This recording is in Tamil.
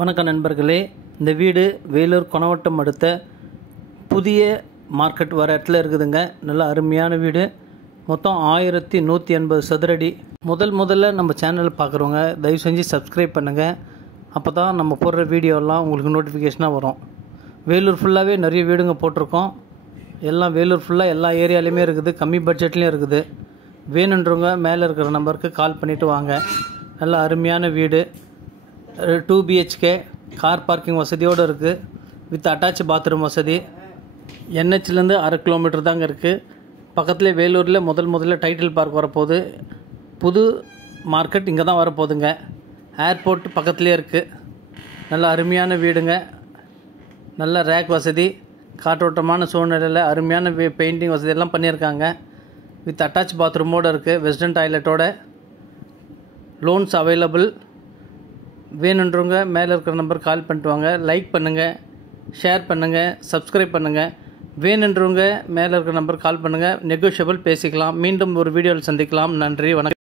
வணக்கம் நண்பர்களே, இந்த வீடு வேலூர் கொணவட்டம் அடுத்த புதிய மார்க்கெட் வர இடத்துல இருக்குதுங்க. நல்ல அருமையான வீடு. மொத்தம் 1180 சதுரடி. முதல்ல நம்ம சேனலை பார்க்குறவங்க தயவு செஞ்சு சப்ஸ்கிரைப் பண்ணுங்கள். அப்போ தான் நம்ம போடுற வீடியோலாம் உங்களுக்கு நோட்டிஃபிகேஷனாக வரும். வேலூர் ஃபுல்லாகவே நிறைய வீடுங்க போட்டிருக்கோம். எல்லாம் வேலூர் ஃபுல்லாக எல்லா ஏரியாலையுமே இருக்குது, கம்மி பட்ஜெட்லேயும் இருக்குது. வேணுன்றவங்க மேலே இருக்கிற நம்பருக்கு கால் பண்ணிவிட்டு வாங்க. நல்ல அருமையான வீடு. 2 BHK கார் பார்க்கிங் வசதியோடு இருக்குது. வித் அட்டாச் பாத்ரூம் வசதி. NHலேருந்து 1/2 கிலோமீட்டர் தாங்க இருக்குது. பக்கத்துலேயே வேலூரில் முதல்ல டைட்டில் பார்க் வரப்போகுது. புது மார்க்கெட் இங்கே தான் வரப்போகுதுங்க. ஏர்போர்ட் பக்கத்துலேயே இருக்குது. நல்ல அருமையான வீடுங்க. நல்ல ரேக் வசதி, காற்றோட்டமான சூழ்நிலையில் அருமையான பெயிண்டிங் வசதி எல்லாம் பண்ணியிருக்காங்க. வித் அட்டாச் பாத்ரூமோடு இருக்குது, வெஸ்டர்ன் டாய்லெட்டோட. Loans available. வேணுன்றவங்க மேலே இருக்கிற நம்பர் கால் பண்ணிட்டு வாங்க. லைக் பண்ணுங்கள், ஷேர் பண்ணுங்கள், சப்ஸ்கிரைப் பண்ணுங்கள். வேணுன்றவங்க மேலே இருக்கிற நம்பர் கால் பண்ணுங்கள். நெகோஷியபிள் பேசிக்கலாம். மீண்டும் ஒரு வீடியோவில் சந்திக்கலாம். நன்றி, வணக்கம்.